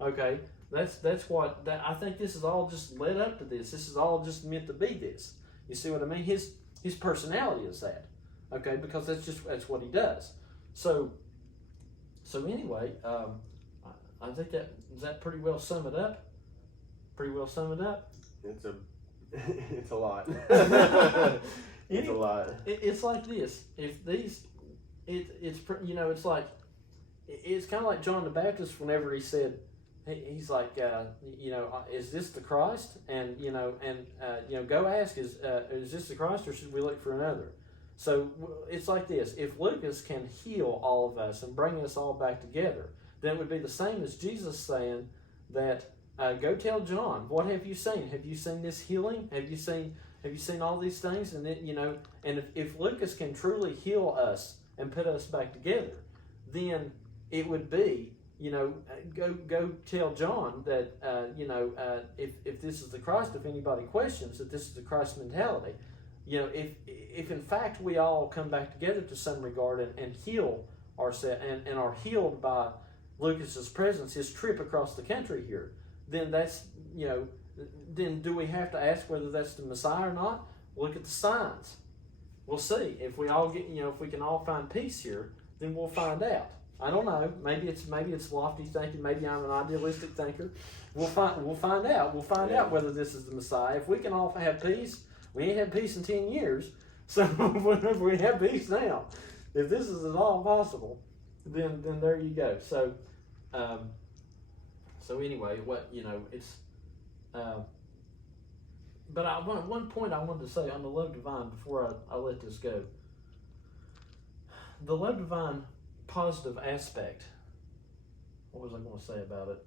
Okay, that's what I think. This is all just led up to this. This is all just meant to be this. You see what I mean? His personality is that. Okay, because that's what he does. So anyway. I think does that pretty well sum it up? It's a lot. It's a lot. It's like this. If these, it's you know, it's like, it's kind of like John the Baptist whenever he said, he's like, you know, is this the Christ? And you know, go ask, is this the Christ, or should we look for another? So it's like this. If Lucas can heal all of us and bring us all back together, then it would be the same as Jesus saying that, go tell John, what have you seen? Have you seen this healing? Have you seen all these things? And then, you know, and if Lucas can truly heal us and put us back together, then it would be, you know, go tell John that, you know, if this is the Christ, if anybody questions that this is the Christ mentality, you know, if in fact we all come back together to some regard and heal ourselves and are healed by Lucas's presence, his trip across the country here, then that's, you know, then do we have to ask whether that's the Messiah or not? Look at the signs. We'll see. If we all get, you know, if we can all find peace here, then we'll find out. I don't know. Maybe it's lofty thinking. Maybe I'm an idealistic thinker. We'll find out. We'll find out whether this is the Messiah. If we can all have peace, we ain't had peace in 10 years. So if we have peace now, if this is at all possible, then there you go. So anyway, what, you know, it's but one point I wanted to say on the love divine before I let this go. The love divine positive aspect. What was I going to say about it?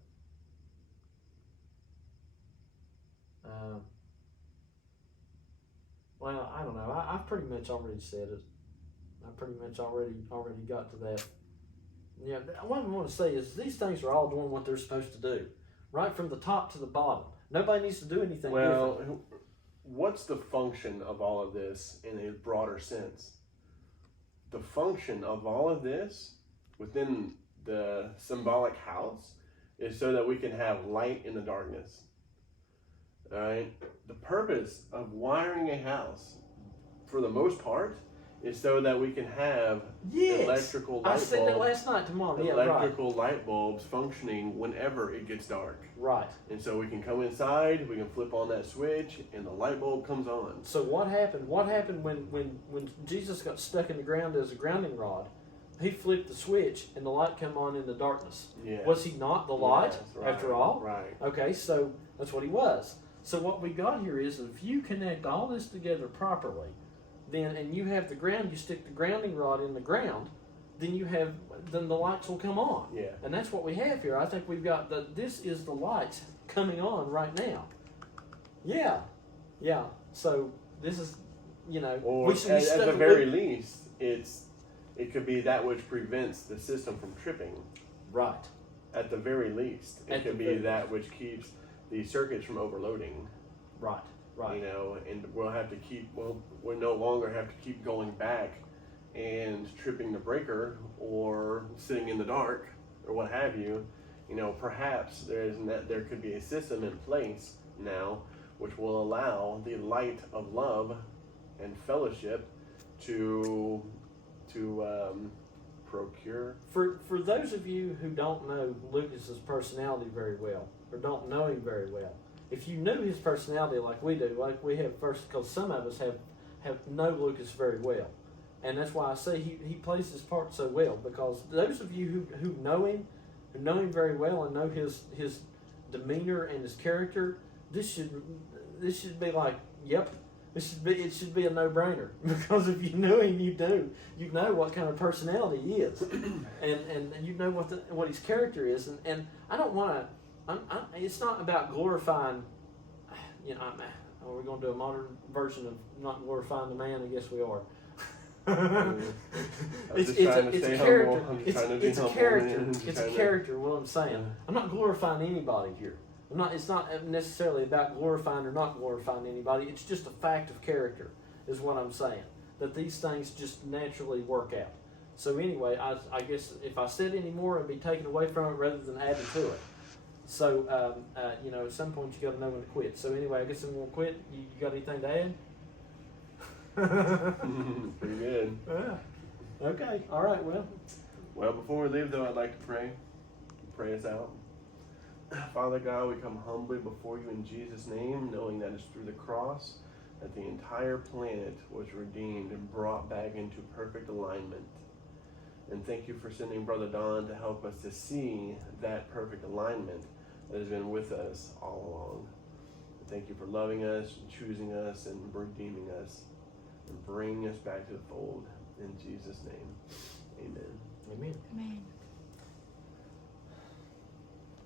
Well, I don't know. I've pretty much already said it. I pretty much already got to that. Yeah, what I want to say is these things are all doing what they're supposed to do, right from the top to the bottom. Nobody needs to do anything different. What's the function of all of this in a broader sense? The function of all of this within the symbolic house is so that we can have light in the darkness. All right? The purpose of wiring a house, for the most part, is so that we can have electrical light bulbs. I said that last night to Mom. Electrical light bulbs functioning whenever it gets dark. Right. And so we can come inside, we can flip on that switch, and the light bulb comes on. So what happened? What happened when Jesus got stuck in the ground as a grounding rod? He flipped the switch, and the light came on in the darkness. Yes. Was he not the light, right, after all? Right. Okay, so that's what he was. So what we got here is if you connect all this together properly, then and you have the ground, you stick the grounding rod in the ground, then the lights will come on. Yeah. And that's what we have here. I think we've got this is the lights coming on right now. Yeah. Yeah. So this is, or at the very least, it could be that which prevents the system from tripping. Right. At the very least, it could be that which keeps the circuits from overloading. Right. Right. And we'll no longer have to keep going back and tripping the breaker or sitting in the dark or what have you. Perhaps there could be a system in place now which will allow the light of love and fellowship to procure. For those of you who don't know Lucas's personality very well, or don't know him very well, if you knew his personality like we do, like we have first, because some of us have know Lucas very well, and that's why I say he plays his part so well. Because those of you who know him very well and know his demeanor and his character, this should be like, yep, it should be a no-brainer. Because if you knew him, you know what kind of personality he is, and you know what his character is, and I don't want to. It's not about glorifying, are we going to do a modern version of not glorifying the man? I guess we are. It's a character. It's a character. It's a character. What I'm saying. I'm not glorifying anybody here. It's not necessarily about glorifying or not glorifying anybody. It's just a fact of character, is what I'm saying. That these things just naturally work out. So anyway, I guess if I said any more, it'd be taken away from it rather than added to it. So, at some point you got to know when to quit. So anyway, I guess I'm going to quit. You got anything to add? Pretty good. Yeah. Okay. All right. Well, before we leave, though, I'd like to pray. Pray us out. Father God, we come humbly before you in Jesus' name, knowing that it's through the cross that the entire planet was redeemed and brought back into perfect alignment. And thank you for sending Brother Don to help us to see that perfect alignment that has been with us all along. Thank you for loving us, and choosing us, and redeeming us, and bringing us back to the fold. In Jesus' name, amen.